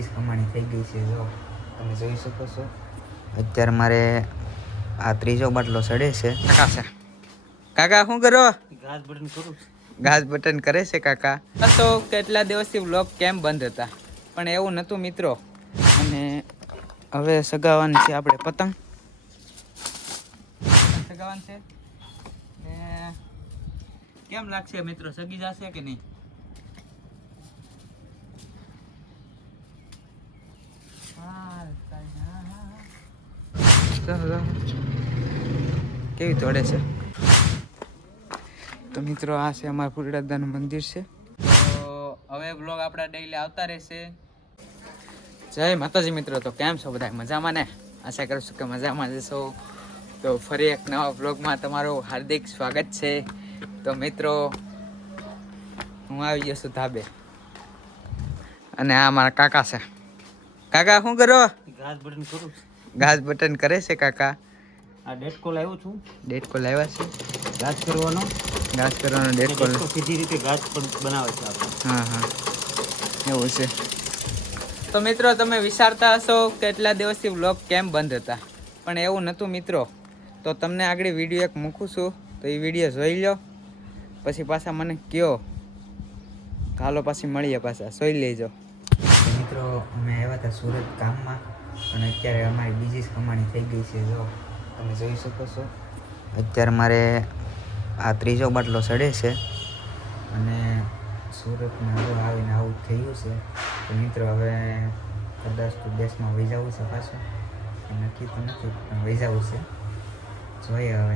બીજી જ કમાણી થઈ ગઈ છે જો. તમે જોઈ શકો છો. અત્યારે મારે આ ત્રીજો બાટલો સડે છે. કાકા કાકા શું કરો? ઘાસ બટન કરું ઘાસ બટન કરે છે કાકા. તો કેટલા દિવસથી વ્લોગ કેમ બંધ હતા? પણ એવું નહોતું મિત્રો. અને હવે સગાવાની છે આપણે પતંગ. પતંગ સગાવાની છે. કેમ લાગશે મિત્રો? સગી જશે કે નહીં? કેવી તોડે છે? તો મિત્રો, આ છે અમારા પુરડાદાનું મંદિર છે. તો હવે બ્લોગ આપણા ડેઈલી આવતા રહેશે. જય માતાજી મિત્રો, તો કેમ છો બધા? મજામાં ને? આશા કરું કે મજામાં જશો તો ફરી એક નવા બ્લોગમાં તમારું હાર્દિક સ્વાગત છે. તો મિત્રો, હું આવી ગયો છું ધાબે. અને આ મારા કાકા છે. કાકા, શું કરો? ઘાસ બટન કરું ઘાસ બટન કરે છે કાકા? આ ડેટકો લાવ્યો છું. ડેટકો લાવ્યા છે? ઘાસ કરવાનો. ઘાસ કરવાનો ડેટકો સીધી રીતે ઘાસ પણ બનાવે છે આપણે. હા હા. એવું છે. તો મિત્રો તમે વિચારતા હશો કે કેટલા દિવસથી વ્લોગ કેમ બંધ હતા? પણ એવું નહોતું મિત્રો. તો તમને આગળ વીડિયો એક મૂકું છું. તો એ વીડિયો જોઈ લો. પછી પાછા મને કયો. હાલો પાછી મળીએ પાછા. સોઈ લેજો. મિત્રો અમે આવ્યા હતા સુરત ગામમાં. પણ અત્યારે અમારી બીજી જ કમાણી થઈ ગઈ છે, જો. તમે જોઈ શકો છો. અત્યારે મારે આ ત્રીજો બાટલો સડે છે અને સુરતમાં જો આવીને આવું થયું છે. તો મિત્રો, હવે કદાચ તો દેશમાં વહી જવું છે પાછું. નક્કી તો નથી, પણ વહી જવું છે. જોઈએ હવે.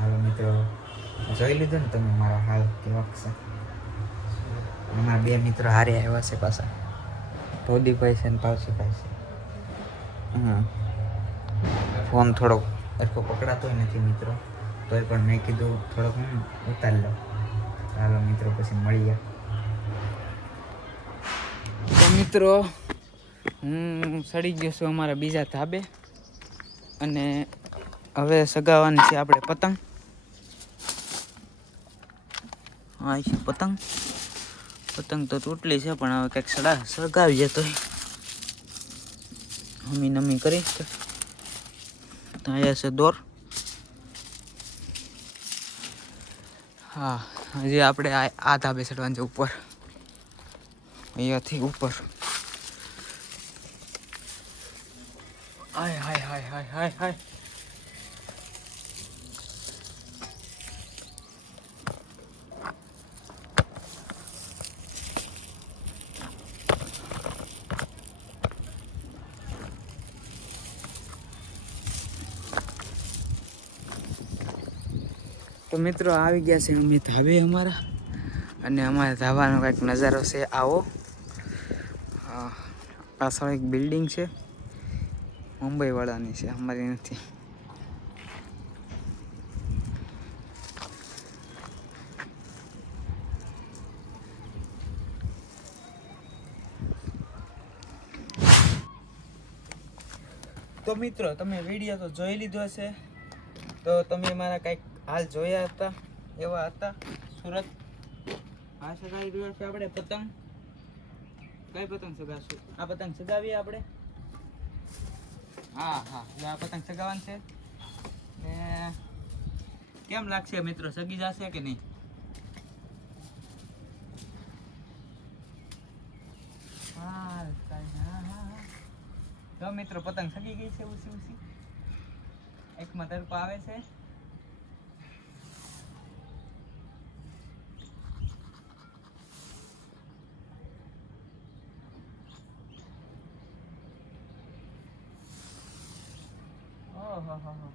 હાલો મિત્રો, જોઈ લીધું ને તમે મારા હાલ કેવા છે? અમારા બે મિત્રો હારે આવ્યા છે પાછા. ધોદીભાઈ છે ને પાવસીભાઈ છે. ફોન થોડોક સરખો પકડાતોય નથી મિત્રો. તોય પણ મેં કીધું થોડોક હું ઉતારી લઉં. ચાલો મિત્રો, પછી મળીએ. તો મિત્રો, હું સડી ગયો છું અમારા બીજા ધાબે. અને હવે સગાવાની છે આપણે પતંગ. હા છે પતંગ. પતંગ તો તૂટલી છે, પણ હવે કંઈક સડા સગાવીએ તો હમી નમી કરી અહીંયા છે દોર. હા, હજી આપણે આ ધાબે ચડવાનું છે ઉપર. અહીંયાથી ઉપર. હાય હાય હાય હાય હાય હાય. તો મિત્રો આવી ગયા છે અમે ધાબે અમારા. અને અમારા ધાબાનો કંઈક નજારો છે આવો. પાછળ એક બિલ્ડિંગ છે. મુંબઈવાળાની છે, અમારી નથી. તો મિત્રો, તમે વીડિયો તો જોઈ લીધો હશે. તો તમે મારા કંઈક હાલ જોયા હતા, એવા હતા. સુરત આ સગાવી રહ્યો છે આપણે. પતંગ. કઈ પતંગ સગાશું? આ પતંગ સગાવીએ આપણે. હા હા. આ પતંગ સગાવવાનું છે. ને કેમ લાગશે મિત્રો, સગી જશે કે નહીં. તો મિત્રો, પતંગ સગી ગઈ છે, ઉસી ઉસી. એકમાં તરફ આવે છે. ઓહો હો હો.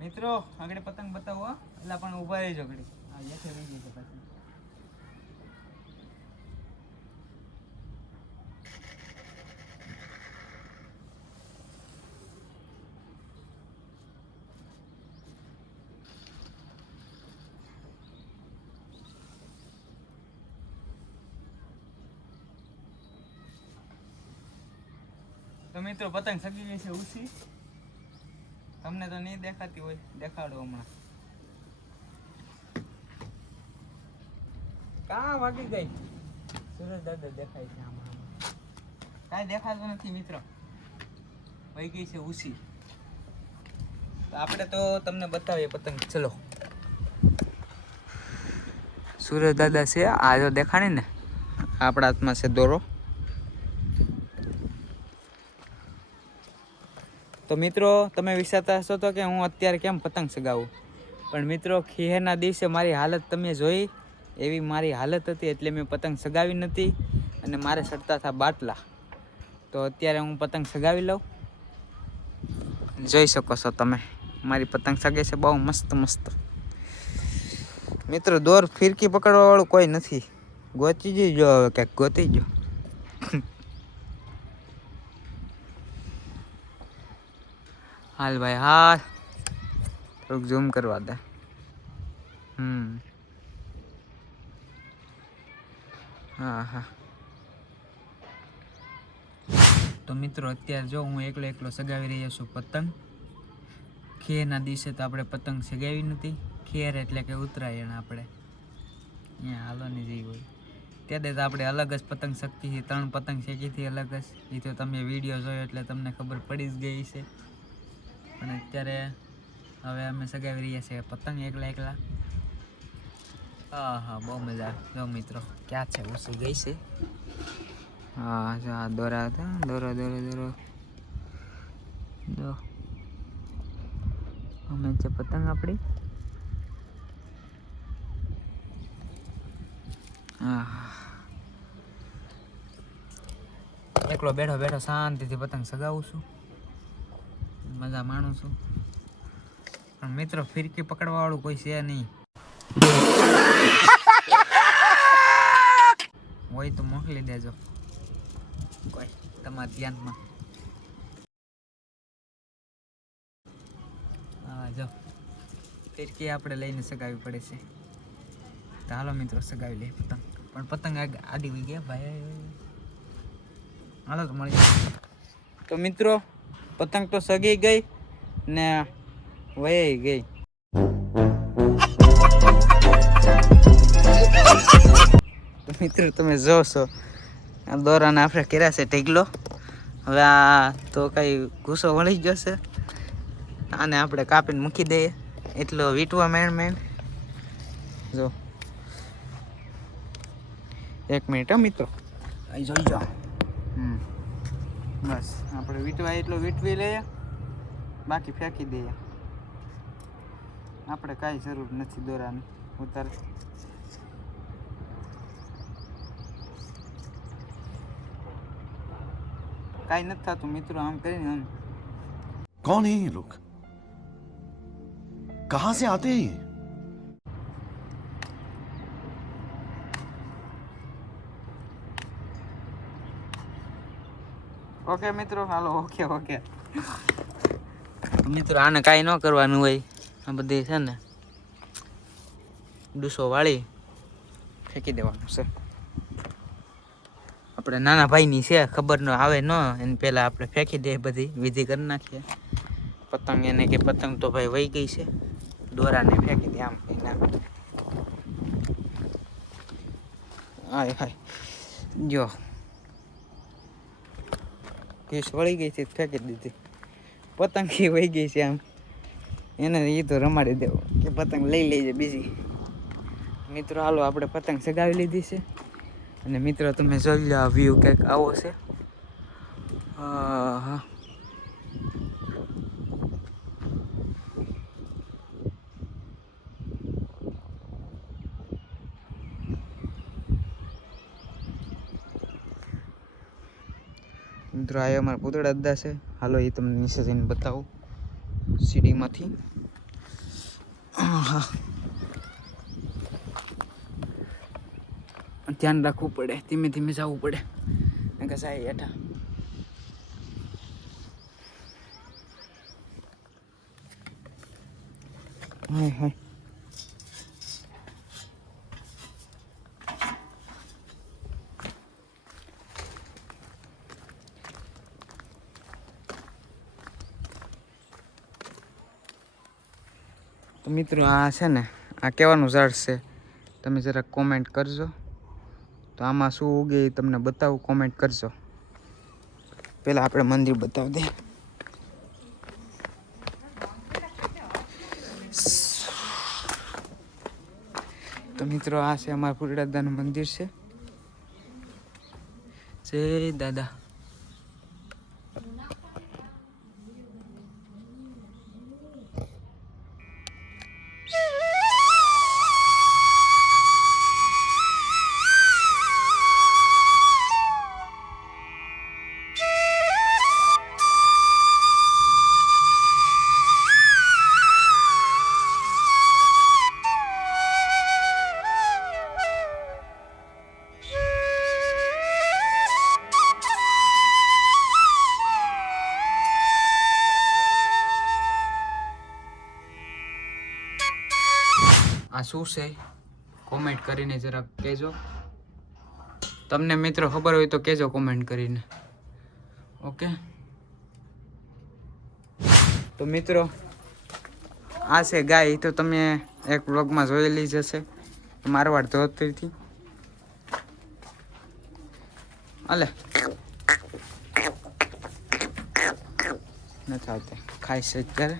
મિત્રો, આગળ પતંગ બતાવો હો. એટલે પણ ઊભા રહેજો ઘડી હા યસે રહી જશે પછી મિત્રો પતંગ સગી ગઈ છે ઉછી. તમને તો નહીં દેખાતી હોય દેખાડો હમણાં. કા વાગી ગઈ? સુરજ દાદા દેખાય છે આમાં આમાં. કાંઈ દેખાતું નથી મિત્રો. વહી ગઈ છે ઉછી. તો આપણે તો તમને બતાવીએ પતંગ. ચલો. સુરજ દાદા છે આ જો દેખાણી ને આપણા હાથમાં છે દોરો. તો મિત્રો, તમે વિચારતા હશો તો કે હું અત્યારે કેમ પતંગ ચગાવું પણ મિત્રો ખીહેરના દિવસે મારી હાલત તમે જોઈ. એવી મારી હાલત હતી એટલે મેં પતંગ સગાવી નથી અને મારે સડતા હતા બાટલા. તો અત્યારે હું પતંગ સગાવી લઉં. જોઈ શકો છો તમે, મારી પતંગ સગે છે બહુ મસ્ત મસ્ત. મિત્રો, દોર ફિરકી પકડવાવાળું કોઈ નથી. ગોતી જો હવે, ક્યાંક ગોતી જો. હાલ ભાઈ, હાલ. થોડુંક ઝૂમ કરવા દે. હમ. હા હા. તો મિત્રો, અત્યારે જો હું એકલો એકલો સગાવી રહ્યો છું પતંગ. ખેરના દિવસે તો આપણે પતંગ સગાવી નથી ખેર એટલે કે ઉત્તરાયણ આપણે. અહીંયા હાલવાની જઈ હોય. ત્યારે તો આપણે અલગ જ પતંગ શક્તિથી ત્રણ પતંગ શેકીથી અલગ જ. એ તો તમે વીડિયો જોયો એટલે તમને ખબર પડી જ ગઈ છે પણ અત્યારે હવે અમે સગાવી રહ્યા છીએ પતંગ એકલા એકલા. હા હા બહુ મજા જો મિત્રો, ક્યાં છે? ઓછી ગઈ છે. હા, જો આ દોરા હતા. દોરો દોરો દોરો. જો. અમે છે પતંગ આપણી એકલો બેઠો બેઠો શાંતિથી પતંગ સગાવું છું. મજા માણું છું. પણ મિત્રો, ફિરકી પકડવા વાળું કોઈ છે નહીં. હોય તો મોકલી દેજો. કોઈ, તમારા ધ્યાનમાં. હા, જો. ફિરકી આપણે લઈને સગાવી પડે છે. તો હાલો મિત્રો, સગાવી લઈએ પતંગ. પણ પતંગ આડી હોય ગયા, ભાઈ. હાલો તો મળી તો મિત્રો પતંગ તો સગી ગઈ ને વયાઈ ગઈ. મિત્રો તમે જોશો આ દોરાને આપણે કર્યા છે ઢીગલો. હવે આ તો કઈ ગુસ્સો વળી ગયો છે આને આપણે કાપીને મૂકી દઈએ. એટલો વીટવા મેણ મેણ. જો. એક મિનિટ મિત્રો. જોઈ જાઓ. હમ. બસ, આપણે વીટવાય એટલો વીટવી લઈએ, બાકી ફેંકી દઈએ. આપણે કાંઈ જરૂર નથી દોરાની ઉતાર. કાંઈ નથી થતું મિત્રો આમ કરીને આમ. કોણ હે લોક કહા સે આતે હે ઓકે મિત્રો, હાલો, ઓકે ઓકે. મિત્રો, આને કાંઈ ન કરવાનું હોય. આ બધી છે ને, ડૂસો વાળી ફેંકી દેવાનું છે. આપણે નાના ભાઈની છે, ખબર ન આવે ન, એને પહેલાં આપણે ફેંકી દઈએ બધી, વિધિ કરી નાખીએ. પતંગ એને કે પતંગ તો ભાઈ વહી ગઈ છે. દોરાને ફેંકી દે આમ આમ. હાય હાય. જો કેસ વળી ગઈ છે ફેંકી દીધી. પતંગ એ વહી ગઈ છે આમ. એને એ તો રમાડી દેવો, કે પતંગ લઈ લેજે બીજી. મિત્રો, હાલો આપણે પતંગ સગાવી લીધી છે. અને મિત્રો, તમે જોઈ લો વ્યૂ કંઈક આવો છે. હા હા. મિત્રો, આ અમારા પૂતળા દાદા છે. હાલો, એ તમને નીચે જઈને બતાવું સીડીમાંથી. હા ધ્યાન રાખવું પડે, ધીમે ધીમે જવું પડે. કે હેઠા. હાય હાય. તો મિત્રો આ છે ને, આ કેવાનું ઝાડ છે. તમે જરાક કોમેન્ટ કરજો. તો આમાં શું ઉગે એ તમને બતાવું કોમેન્ટ કરજો. પહેલાં આપણે મંદિર બતાવી દઈએ. તો મિત્રો આ છે અમારા ફૂલદાદાનું મંદિર છે. જય દાદા. આ શું છે? કોમેન્ટ કરીને જરાક કહેજો. તમને મિત્રો ખબર હોય તો કહેજો કોમેન્ટ કરીને. ઓકે તો મિત્રો, આ છે ગાય. તો તમે એક બ્લોગમાં જોયેલી જ હશે મારવાડ ધોતરીથી. અલે નથી આવતી. ખાઈશ અત્યારે.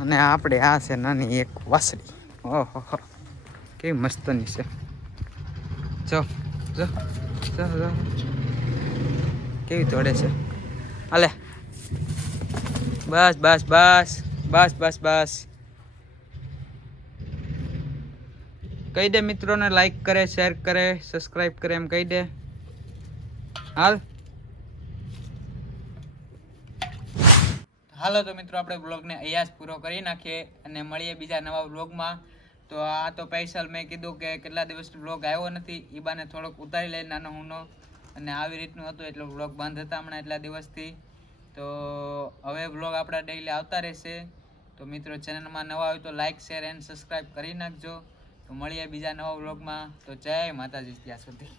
અને આપણે આ છે નાની એક વાસળી. ઓહો કેવી મસ્તની છે. જો જો કેવી દોડે છે. હાલે. બસ બસ બસ બસ બસ બસ. કહી દે મિત્રોને લાઈક કરે શેર કરે સબસ્ક્રાઈબ કરે એમ કહી દે. હાલ. હાલો તો મિત્રો, આપણે બ્લોગને અહીંયા જ પૂરો કરી નાખીએ અને મળીએ બીજા નવા બ્લોગમાં તો આ તો સ્પેશિયલ મેં કીધું કે કેટલા દિવસ બ્લોગ આવ્યો નથી એ બાને થોડોક ઉતારી લઈ નાનો હુનો અને આવી રીતનું હતું એટલે બ્લોગ બંધ હતા હમણાં એટલા દિવસથી. તો હવે બ્લોગ આપણા ડેઈલી આવતા રહેશે. તો મિત્રો, ચેનલમાં નવા હોય તો લાઇક શેર એન્ડ સબસ્ક્રાઈબ કરી નાખજો. તો મળીએ બીજા નવા બ્લોગમાં તો જય માતાજી, ત્યાં સુધી.